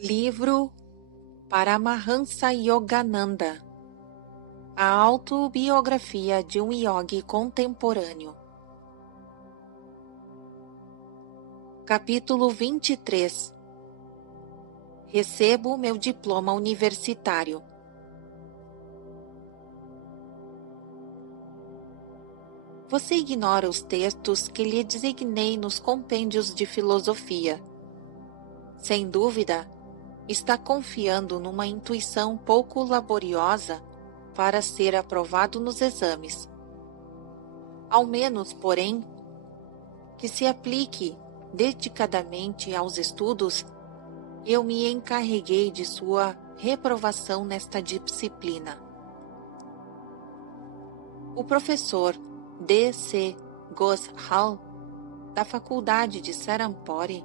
Livro Paramahansa Yogananda, a autobiografia de um yogi contemporâneo. Capítulo 23. Recebo meu diploma universitário. Você ignora os textos que lhe designei nos compêndios de filosofia. Sem dúvida, está confiando numa intuição pouco laboriosa para ser aprovado nos exames. Ao menos, porém, que se aplique dedicadamente aos estudos, eu me encarreguei de sua reprovação nesta disciplina. O professor D.C. Goshal, da Faculdade de Serampore,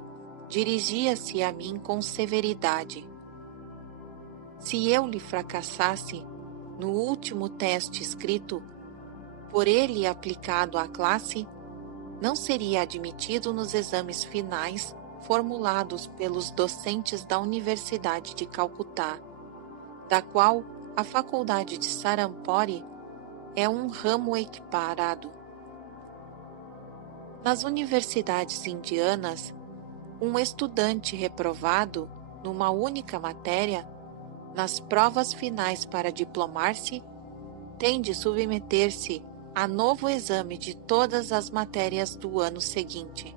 dirigia-se a mim com severidade. Se eu lhe fracassasse no último teste escrito, por ele aplicado à classe, não seria admitido nos exames finais formulados pelos docentes da Universidade de Calcutá, da qual a Faculdade de Serampore é um ramo equiparado. Nas universidades indianas, um estudante reprovado numa única matéria, nas provas finais para diplomar-se, tem de submeter-se a novo exame de todas as matérias do ano seguinte.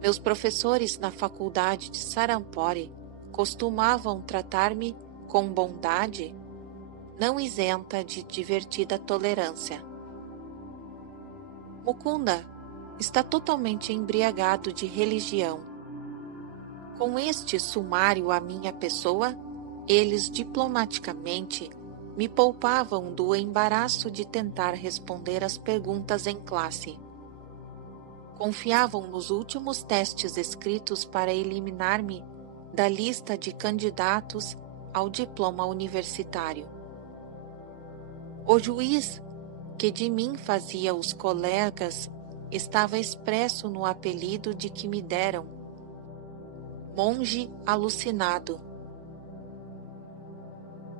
Meus professores na Faculdade de Serampore costumavam tratar-me com bondade, não isenta de divertida tolerância. Mukunda está totalmente embriagado de religião. Com este sumário à minha pessoa, eles diplomaticamente me poupavam do embaraço de tentar responder às perguntas em classe. Confiavam nos últimos testes escritos para eliminar-me da lista de candidatos ao diploma universitário. O juiz que de mim fazia os colegas estava expresso no apelido de que me deram, monge alucinado.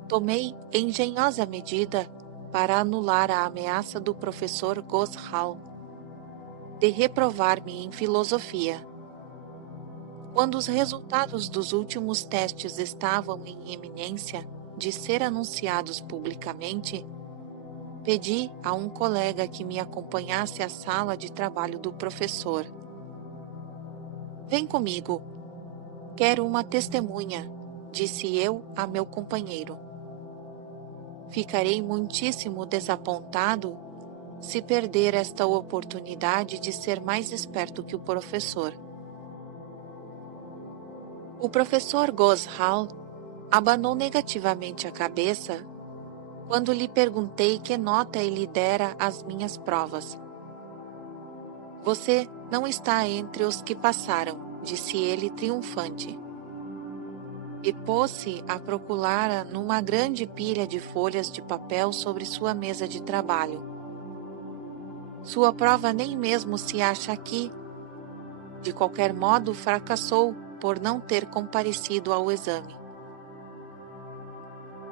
Tomei engenhosa medida para anular a ameaça do professor Goshal de reprovar-me em filosofia. Quando os resultados dos últimos testes estavam em eminência de ser anunciados publicamente, pedi a um colega que me acompanhasse à sala de trabalho do professor. Vem comigo. Quero uma testemunha, disse eu a meu companheiro. Ficarei muitíssimo desapontado se perder esta oportunidade de ser mais esperto que o professor. O professor Goshal abanou negativamente a cabeça quando lhe perguntei que nota ele dera às minhas provas. Você não está entre os que passaram, disse ele triunfante. E pôs-se a procurar numa grande pilha de folhas de papel sobre sua mesa de trabalho. Sua prova nem mesmo se acha aqui. De qualquer modo, fracassou por não ter comparecido ao exame.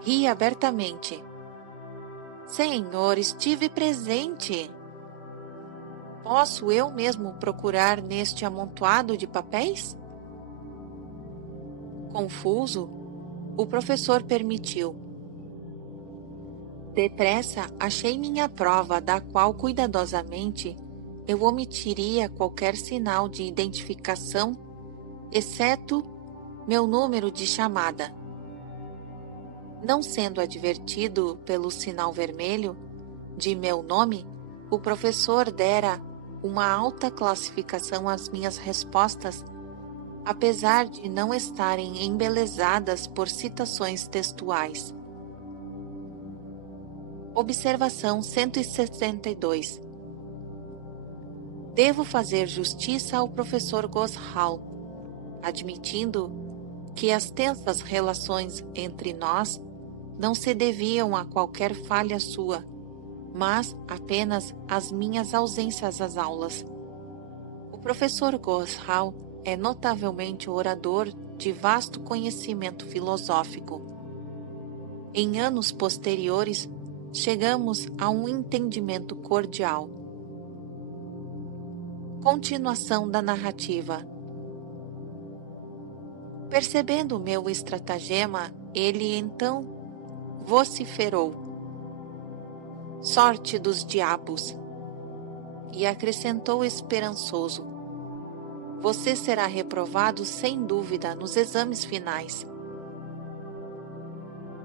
Ri abertamente. Senhor, estive presente. Posso eu mesmo procurar neste amontoado de papéis? Confuso, o professor permitiu. Depressa achei minha prova, da qual cuidadosamente eu omitiria qualquer sinal de identificação, exceto meu número de chamada. Não sendo advertido pelo sinal vermelho de meu nome, o professor dera uma alta classificação às minhas respostas, apesar de não estarem embelezadas por citações textuais. Observação 162. Devo fazer justiça ao professor Goshal, admitindo que as tensas relações entre nós não se deviam a qualquer falha sua, mas apenas às minhas ausências às aulas. O professor Goshal é notavelmente orador de vasto conhecimento filosófico. Em anos posteriores, chegamos a um entendimento cordial. Continuação da narrativa. Percebendo meu estratagema, ele então vociferou: sorte dos diabos! E acrescentou esperançoso: você será reprovado sem dúvida nos exames finais.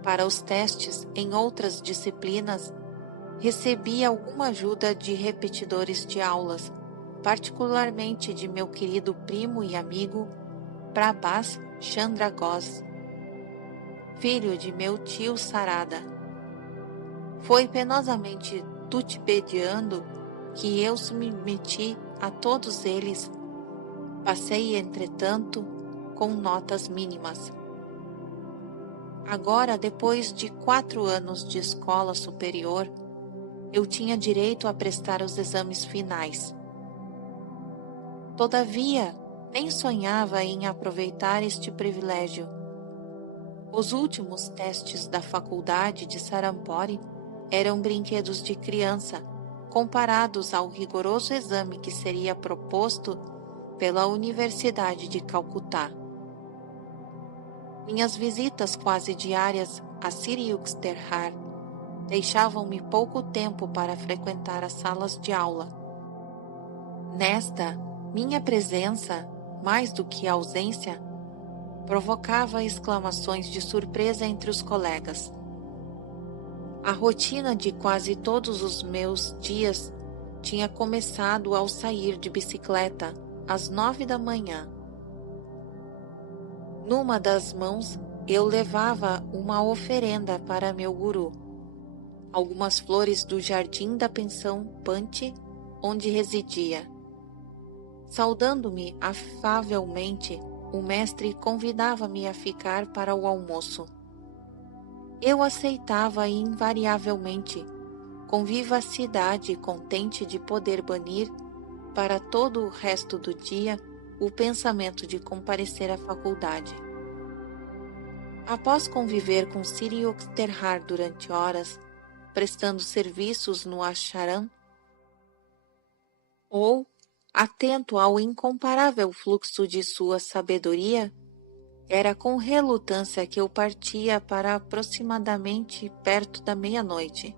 Para os testes em outras disciplinas, recebi alguma ajuda de repetidores de aulas, particularmente de meu querido primo e amigo Prabhas Chandra Ghosh, filho de meu tio Sarada. Foi penosamente tutibediando que eu submeti a todos eles. Passei, entretanto, com notas mínimas. Agora, depois de 4 anos de escola superior, eu tinha direito a prestar os exames finais. Todavia, nem sonhava em aproveitar este privilégio. Os últimos testes da faculdade de Sarampore eram brinquedos de criança, comparados ao rigoroso exame que seria proposto pela Universidade de Calcutá. Minhas visitas quase diárias a Sri Yukteswar deixavam-me pouco tempo para frequentar as salas de aula. Nesta, minha presença, mais do que a ausência, provocava exclamações de surpresa entre os colegas. A rotina de quase todos os meus dias tinha começado ao sair de bicicleta às 9 da manhã. Numa das mãos, eu levava uma oferenda para meu guru, algumas flores do jardim da pensão Panti, onde residia. Saudando-me afavelmente, o mestre convidava-me a ficar para o almoço. Eu aceitava invariavelmente, com vivacidade, contente de poder banir para todo o resto do dia o pensamento de comparecer à faculdade. Após conviver com Sri Yukteswar durante horas, prestando serviços no ashram, ou atento ao incomparável fluxo de sua sabedoria, era com relutância que eu partia para aproximadamente perto da meia-noite.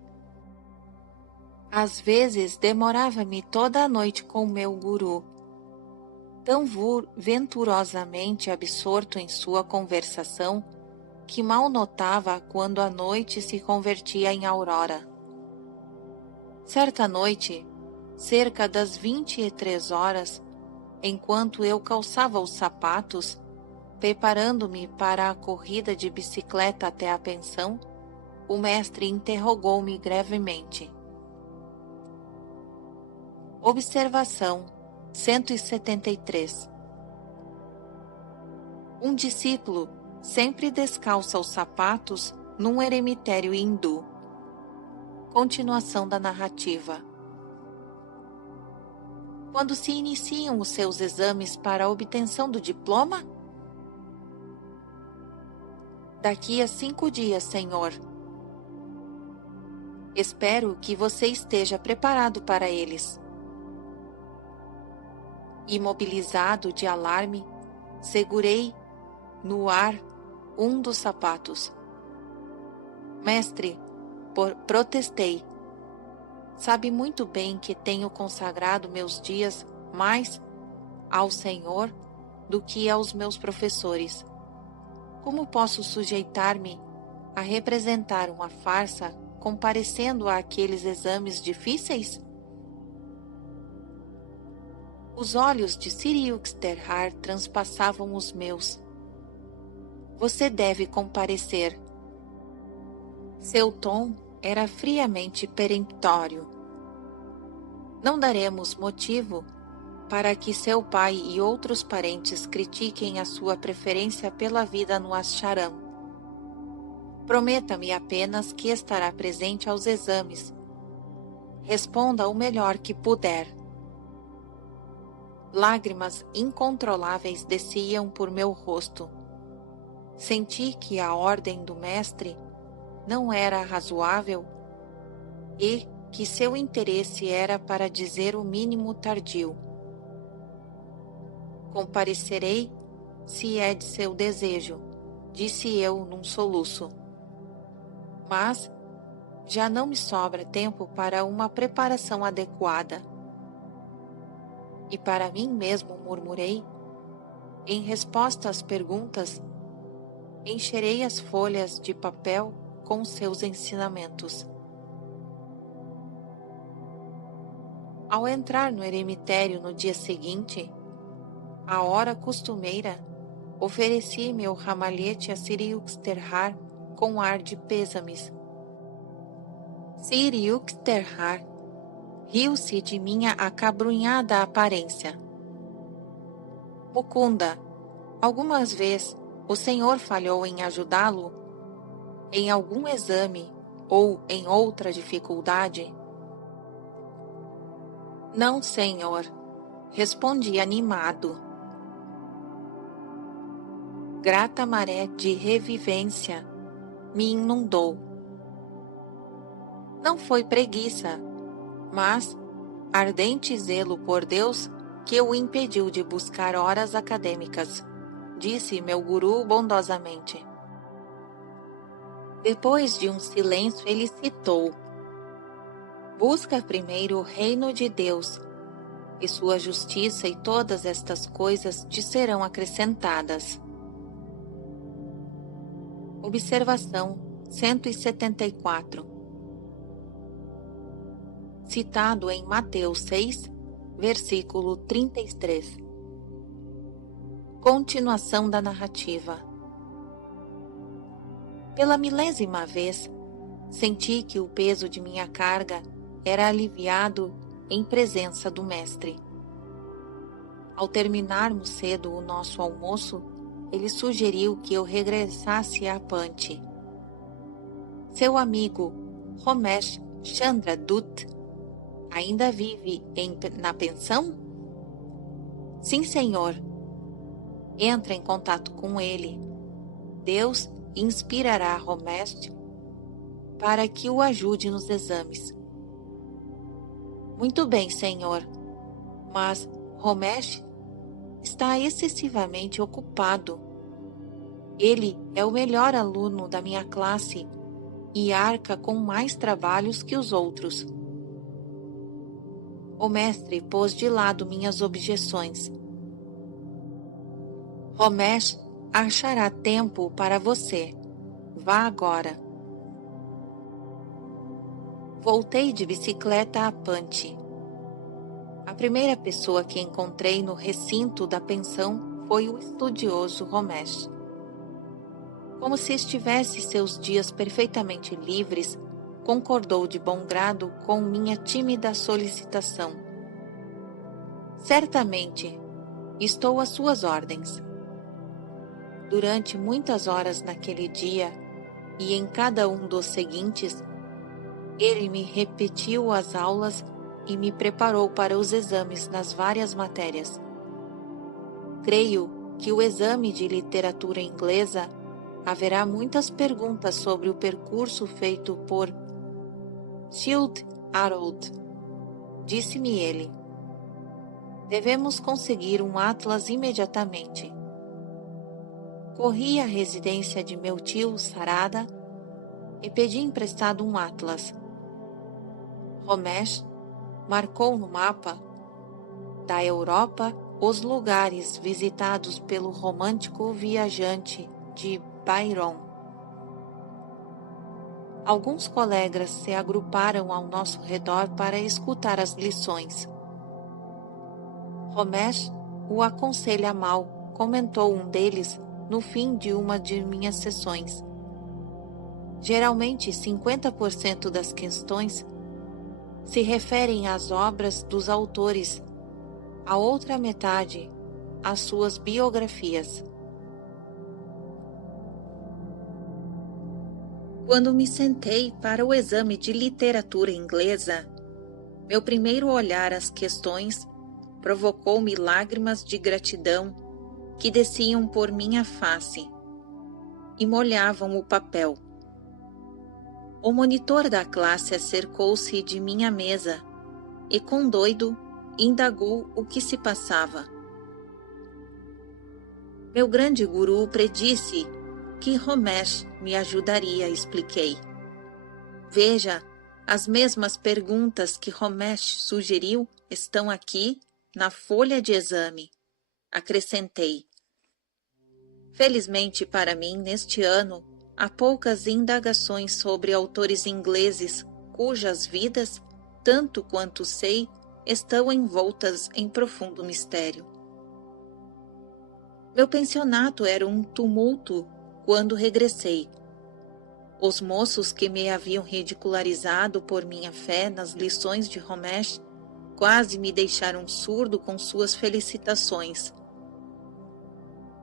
Às vezes demorava-me toda a noite com meu guru, tão venturosamente absorto em sua conversação que mal notava quando a noite se convertia em aurora. Certa noite, cerca das 23 horas, enquanto eu calçava os sapatos, preparando-me para a corrida de bicicleta até a pensão, o mestre interrogou-me brevemente. Observação 173. Um discípulo sempre descalça os sapatos num eremitério hindu. Continuação da narrativa. Quando se iniciam os seus exames para a obtenção do diploma? Daqui a 5 dias, senhor. Espero que você esteja preparado para eles. Imobilizado de alarme, segurei no ar um dos sapatos. Mestre, protestei. Sabe muito bem que tenho consagrado meus dias mais ao Senhor do que aos meus professores. Como posso sujeitar-me a representar uma farsa comparecendo àqueles exames difíceis? Os olhos de Sri Yukteswar transpassavam os meus. Você deve comparecer. Seu tom era friamente peremptório. Não daremos motivo para que seu pai e outros parentes critiquem a sua preferência pela vida no ashram. Prometa-me apenas que estará presente aos exames. Responda o melhor que puder. Lágrimas incontroláveis desciam por meu rosto. Senti que a ordem do mestre não era razoável e que seu interesse era, para dizer o mínimo, tardio. Comparecerei, se é de seu desejo, disse eu num soluço. Mas já não me sobra tempo para uma preparação adequada. E para mim mesmo murmurei, em resposta às perguntas, encherei as folhas de papel com seus ensinamentos. Ao entrar no eremitério no dia seguinte, à hora costumeira, ofereci meu ramalhete a Sir Yuxterhar com ar de pêsames. Sir Yuxterhar riu-se de minha acabrunhada aparência. Mukunda, algumas vezes o senhor falhou em ajudá-lo em algum exame ou em outra dificuldade? Não, senhor, respondi animado. Grata maré de revivência me inundou. Não foi preguiça, mas ardente zelo por Deus que o impediu de buscar horas acadêmicas, disse meu guru bondosamente. Depois de um silêncio, ele citou: busca primeiro o reino de Deus, e sua justiça, e todas estas coisas te serão acrescentadas. Observação 174. Citado em Mateus 6, versículo 33. Continuação da narrativa. Pela milésima vez, senti que o peso de minha carga era aliviado em presença do mestre. Ao terminarmos cedo o nosso almoço, ele sugeriu que eu regressasse a Panti. Seu amigo Romesh Chandra Dutt ainda vive na pensão? Sim, senhor. Entra em contato com ele. Deus inspirará Romesh para que o ajude nos exames. Muito bem, senhor, mas Romesh está excessivamente ocupado. Ele é o melhor aluno da minha classe e arca com mais trabalhos que os outros. O mestre pôs de lado minhas objeções. Romesh achará tempo para você. Vá agora. Voltei de bicicleta a Panti. A primeira pessoa que encontrei no recinto da pensão foi o estudioso Romesh. Como se estivesse seus dias perfeitamente livres, concordou de bom grado com minha tímida solicitação. Certamente, estou às suas ordens. Durante muitas horas naquele dia e em cada um dos seguintes, ele me repetiu as aulas e me preparou para os exames nas várias matérias. Creio que o exame de literatura inglesa haverá muitas perguntas sobre o percurso feito por Childe Harold, disse-me ele. Devemos conseguir um atlas imediatamente. Corri à residência de meu tio Sarada e pedi emprestado um atlas. Romesh marcou no mapa da Europa os lugares visitados pelo romântico viajante de Byron. Alguns colegas se agruparam ao nosso redor para escutar as lições. Romesh o aconselha mal, comentou um deles no fim de uma de minhas sessões. Geralmente, 50% das questões se referem às obras dos autores, a outra metade às suas biografias. Quando me sentei para o exame de literatura inglesa, meu primeiro olhar às questões provocou-me lágrimas de gratidão que desciam por minha face e molhavam o papel. O monitor da classe acercou-se de minha mesa e, condoido, indagou o que se passava. Meu grande guru predisse que Romesh me ajudaria, expliquei. Veja, as mesmas perguntas que Romesh sugeriu estão aqui na folha de exame, acrescentei. Felizmente para mim, neste ano, há poucas indagações sobre autores ingleses cujas vidas, tanto quanto sei, estão envoltas em profundo mistério. Meu pensionato era um tumulto quando regressei. Os moços que me haviam ridicularizado por minha fé nas lições de Romesh quase me deixaram surdo com suas felicitações.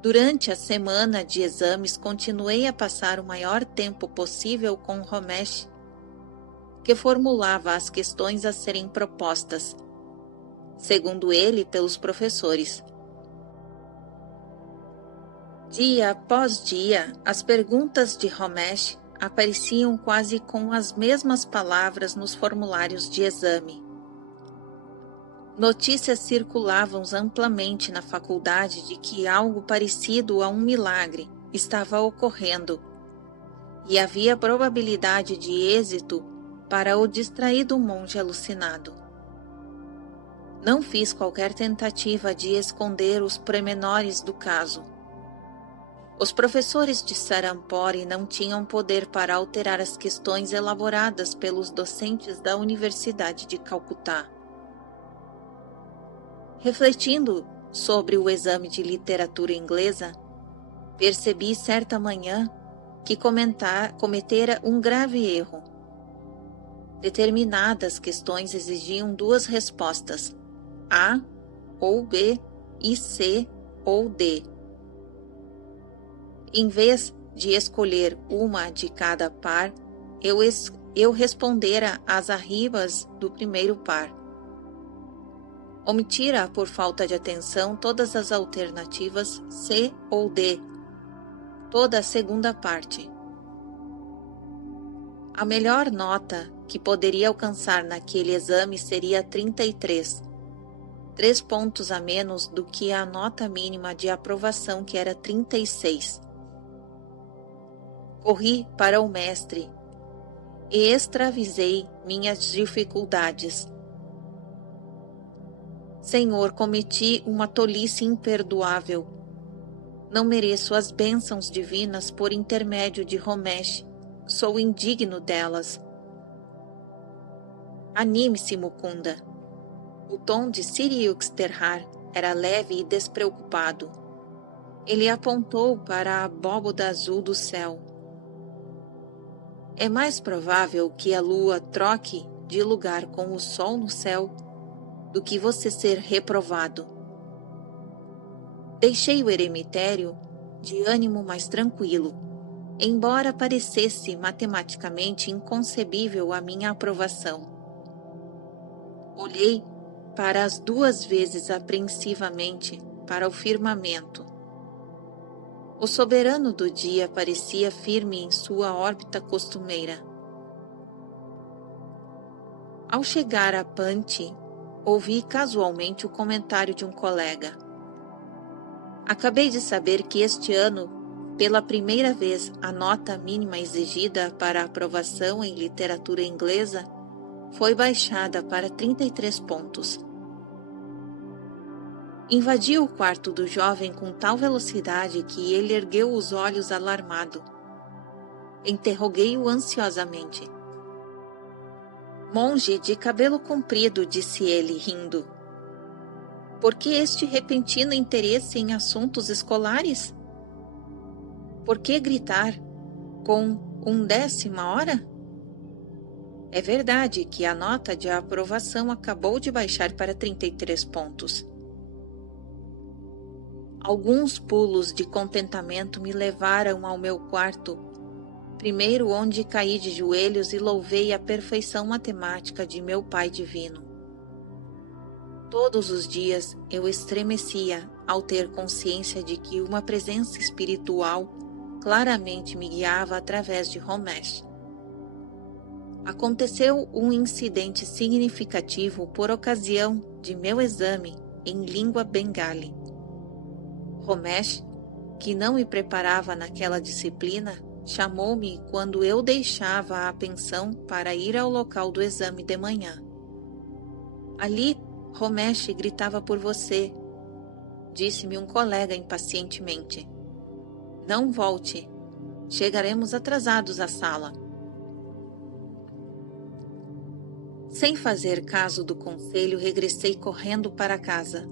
Durante a semana de exames, continuei a passar o maior tempo possível com Romesh, que formulava as questões a serem propostas, segundo ele, pelos professores. Dia após dia, as perguntas de Romesh apareciam quase com as mesmas palavras nos formulários de exame. Notícias circulavam amplamente na faculdade de que algo parecido a um milagre estava ocorrendo, e havia probabilidade de êxito para o distraído monge alucinado. Não fiz qualquer tentativa de esconder os pormenores do caso. Os professores de Sarampore não tinham poder para alterar as questões elaboradas pelos docentes da Universidade de Calcutá. Refletindo sobre o exame de literatura inglesa, percebi certa manhã que cometera um grave erro. Determinadas questões exigiam duas respostas, A ou B e C ou D. Em vez de escolher uma de cada par, eu respondera às arribas do primeiro par. Omitira, por falta de atenção, todas as alternativas C ou D, toda a segunda parte. A melhor nota que poderia alcançar naquele exame seria 33, 3 pontos a menos do que a nota mínima de aprovação, que era 36. Corri para o mestre e extravasei minhas dificuldades. Senhor, cometi uma tolice imperdoável. Não mereço as bênçãos divinas por intermédio de Romesh. Sou indigno delas. Anime-se, Mukunda. O tom de Siri Yuxterhar era leve e despreocupado. Ele apontou para a abóboda azul do céu. É mais provável que a lua troque de lugar com o sol no céu do que você ser reprovado. Deixei o eremitério de ânimo mais tranquilo, embora parecesse matematicamente inconcebível a minha aprovação. Olhei para as duas vezes apreensivamente para o firmamento. O soberano do dia parecia firme em sua órbita costumeira. Ao chegar a Panti, ouvi casualmente o comentário de um colega. Acabei de saber que este ano, pela primeira vez, a nota mínima exigida para a aprovação em literatura inglesa foi baixada para 33 pontos. Invadi o quarto do jovem com tal velocidade que ele ergueu os olhos alarmado. Interroguei-o ansiosamente. Monge de cabelo comprido, disse ele, rindo. Por que este repentino interesse em assuntos escolares? Por que gritar com 1/10 hora? É verdade que a nota de aprovação acabou de baixar para 33 pontos. Alguns pulos de contentamento me levaram ao meu quarto, primeiro onde caí de joelhos e louvei a perfeição matemática de meu Pai Divino. Todos os dias eu estremecia ao ter consciência de que uma presença espiritual claramente me guiava através de Romesh. Aconteceu um incidente significativo por ocasião de meu exame em língua bengali. Romesh, que não me preparava naquela disciplina, chamou-me quando eu deixava a pensão para ir ao local do exame de manhã. Ali, Romesh gritava por você, disse-me um colega impacientemente. Não volte, chegaremos atrasados à sala. Sem fazer caso do conselho, regressei correndo para casa.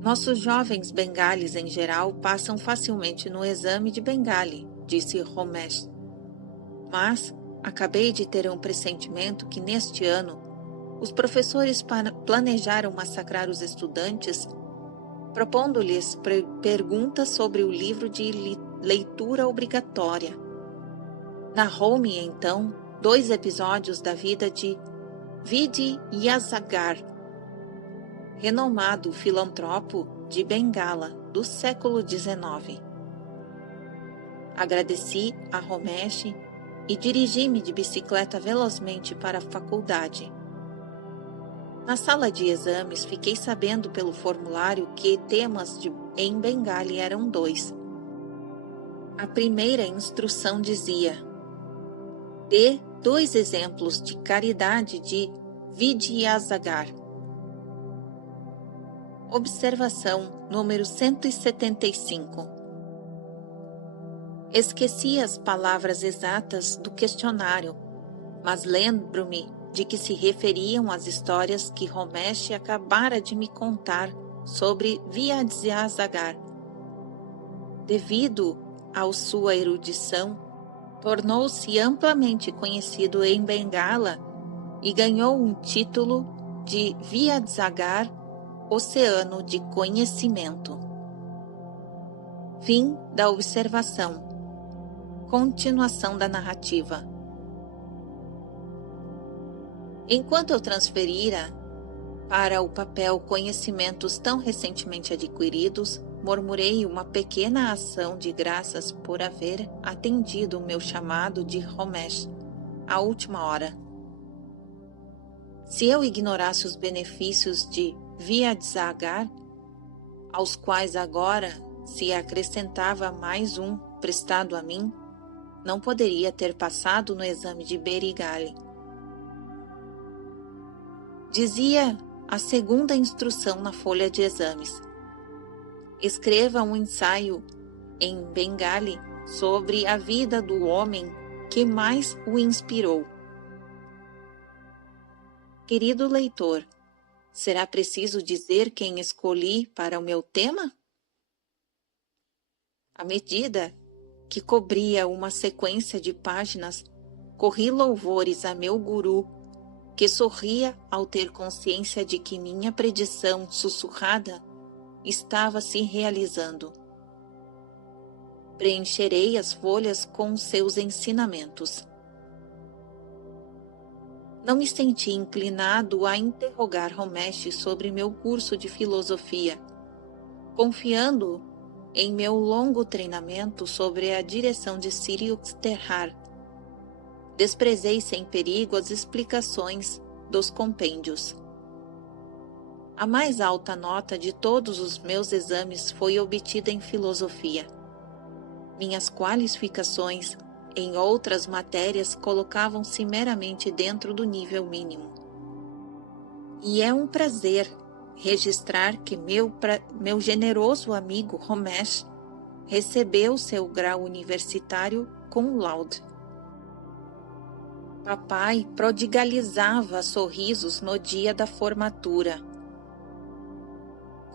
Nossos jovens bengalis em geral passam facilmente no exame de Bengali, disse Romesh. Mas acabei de ter um pressentimento que neste ano os professores planejaram massacrar os estudantes, propondo-lhes perguntas sobre o livro de leitura obrigatória. Narrou-me então 2 episódios da vida de Vidyasagar, renomado filantropo de Bengala do século XIX. Agradeci a Romesh e dirigi-me de bicicleta velozmente para a faculdade. Na sala de exames, fiquei sabendo pelo formulário que temas em Bengali eram 2. A primeira instrução dizia: dê 2 exemplos de caridade de Vidyasagar. Observação número 175. Esqueci as palavras exatas do questionário, mas lembro-me de que se referiam às histórias que Romesh acabara de me contar sobre Vidyasagar. Devido à sua erudição, tornou-se amplamente conhecido em Bengala e ganhou um título de Vidyasagar, Oceano de Conhecimento. Fim da observação. Continuação da narrativa. Enquanto eu transferira para o papel conhecimentos tão recentemente adquiridos, murmurei uma pequena ação de graças por haver atendido o meu chamado de Romesh à última hora. Se eu ignorasse os benefícios de Vidyasagar, aos quais agora se acrescentava mais um prestado a mim, não poderia ter passado no exame de Bengali. Dizia a segunda instrução na folha de exames: escreva um ensaio em Bengali sobre a vida do homem que mais o inspirou. Querido leitor, será preciso dizer quem escolhi para o meu tema? À medida que cobria uma sequência de páginas, corri louvores a meu guru, que sorria ao ter consciência de que minha predição sussurrada estava se realizando. Preencherei as folhas com seus ensinamentos. Não me senti inclinado a interrogar Romesh sobre meu curso de filosofia, confiando em meu longo treinamento sobre a direção de Sirius Terrar. Desprezei sem perigo as explicações dos compêndios. A mais alta nota de todos os meus exames foi obtida em filosofia. Minhas qualificações em outras matérias colocavam-se meramente dentro do nível mínimo. E é um prazer registrar que meu generoso amigo Romesh recebeu seu grau universitário cum laude. Papai prodigalizava sorrisos no dia da formatura.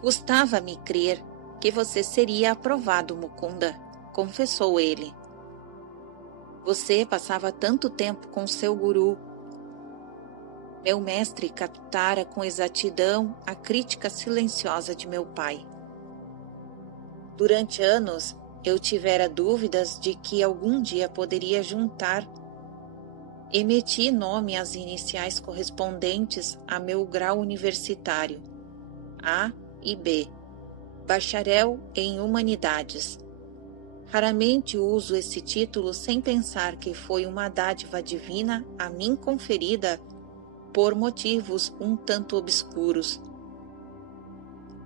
Custava-me crer que você seria aprovado, Mukunda, confessou ele. Você passava tanto tempo com seu guru. Meu mestre captara com exatidão a crítica silenciosa de meu pai. Durante anos, eu tivera dúvidas de que algum dia poderia juntar. Emeti nome às iniciais correspondentes a meu grau universitário, A e B, bacharel em Humanidades. Raramente uso esse título sem pensar que foi uma dádiva divina a mim conferida por motivos um tanto obscuros.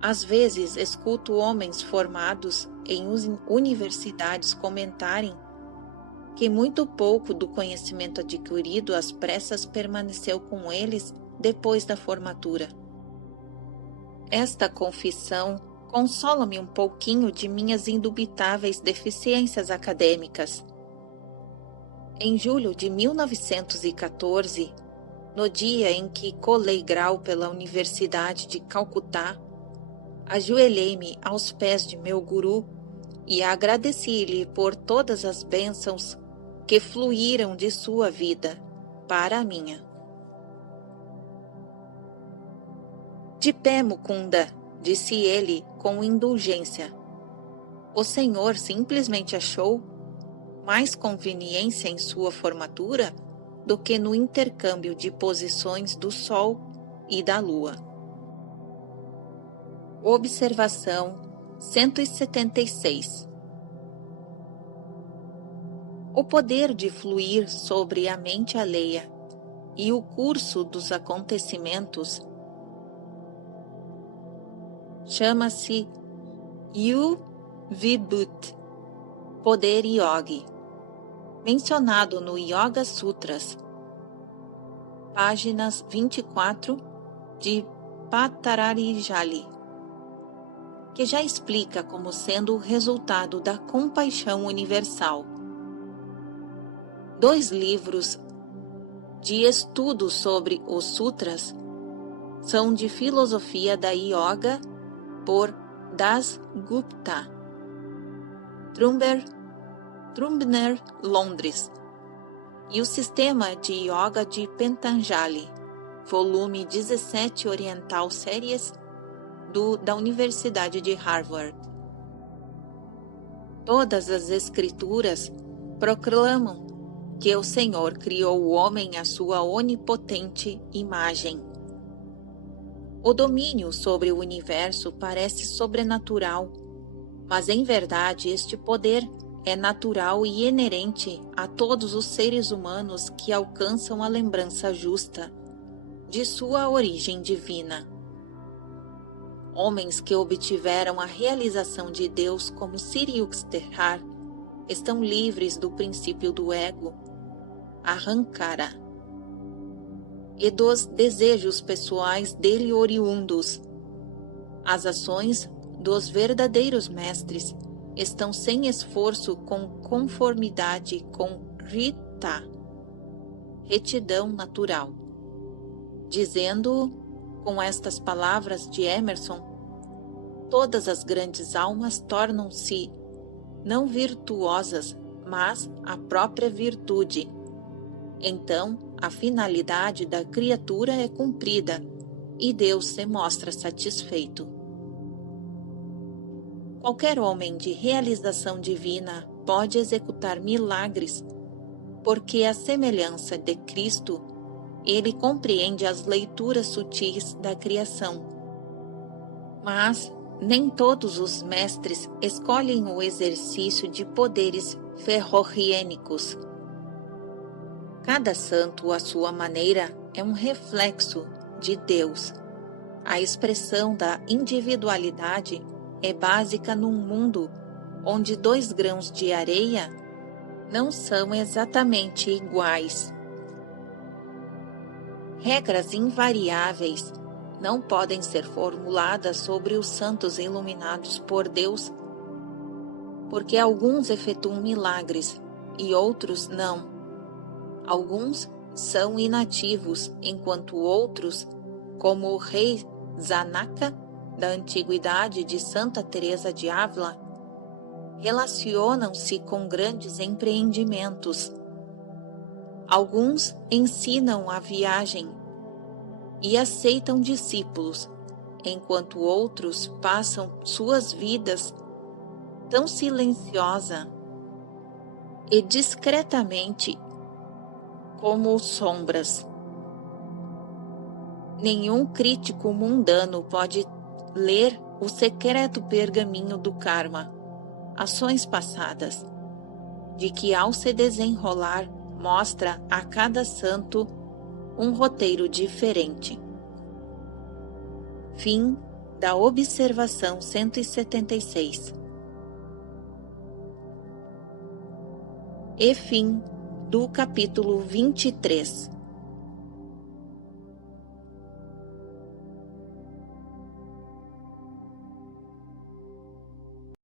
Às vezes escuto homens formados em universidades comentarem que muito pouco do conhecimento adquirido às pressas permaneceu com eles depois da formatura. Esta confissão consola-me um pouquinho de minhas indubitáveis deficiências acadêmicas. Em julho de 1914, no dia em que colei grau pela Universidade de Calcutá, ajoelhei-me aos pés de meu guru e agradeci-lhe por todas as bênçãos que fluíram de sua vida para a minha. De pé, Mukunda, disse ele com indulgência. O senhor simplesmente achou mais conveniência em sua formatura do que no intercâmbio de posições do Sol e da Lua. Observação 176. O poder de fluir sobre a mente alheia e o curso dos acontecimentos chama-se Yu-Vibhuti, poder yogi, mencionado no Yoga Sutras, páginas 24 de Patanjali, que já explica como sendo o resultado da compaixão universal. 2 livros de estudo sobre os sutras são de filosofia da yoga por Das Gupta, Trubner, Londres, e o Sistema de Yoga de Patanjali, volume 17 Oriental Series da Universidade de Harvard. Todas as escrituras proclamam que o Senhor criou o homem à sua onipotente imagem. O domínio sobre o universo parece sobrenatural, mas em verdade este poder é natural e inerente a todos os seres humanos que alcançam a lembrança justa de sua origem divina. Homens que obtiveram a realização de Deus como Sri Yukteswar estão livres do princípio do ego, Ahankara, e dos desejos pessoais dele oriundos. As ações dos verdadeiros mestres estão sem esforço com conformidade com Rita, retidão natural. Dizendo com estas palavras de Emerson, todas as grandes almas tornam-se não virtuosas, mas a própria virtude. Então, a finalidade da criatura é cumprida e Deus se mostra satisfeito. Qualquer homem de realização divina pode executar milagres, porque à semelhança de Cristo, ele compreende as leituras sutis da criação. Mas nem todos os mestres escolhem o exercício de poderes ferrorriênicos. Cada santo, à sua maneira, é um reflexo de Deus. A expressão da individualidade é básica num mundo onde 2 grãos de areia não são exatamente iguais. Regras invariáveis não podem ser formuladas sobre os santos iluminados por Deus, porque alguns efetuam milagres e outros não. Alguns são inativos, enquanto outros, como o rei Zanaka, da antiguidade de Santa Teresa de Ávila, relacionam-se com grandes empreendimentos. Alguns ensinam a viagem e aceitam discípulos, enquanto outros passam suas vidas tão silenciosa e discretamente como sombras. Nenhum crítico mundano pode ler o secreto pergaminho do karma, ações passadas, de que ao se desenrolar mostra a cada santo um roteiro diferente. Fim da observação 176. E fim do capítulo 23.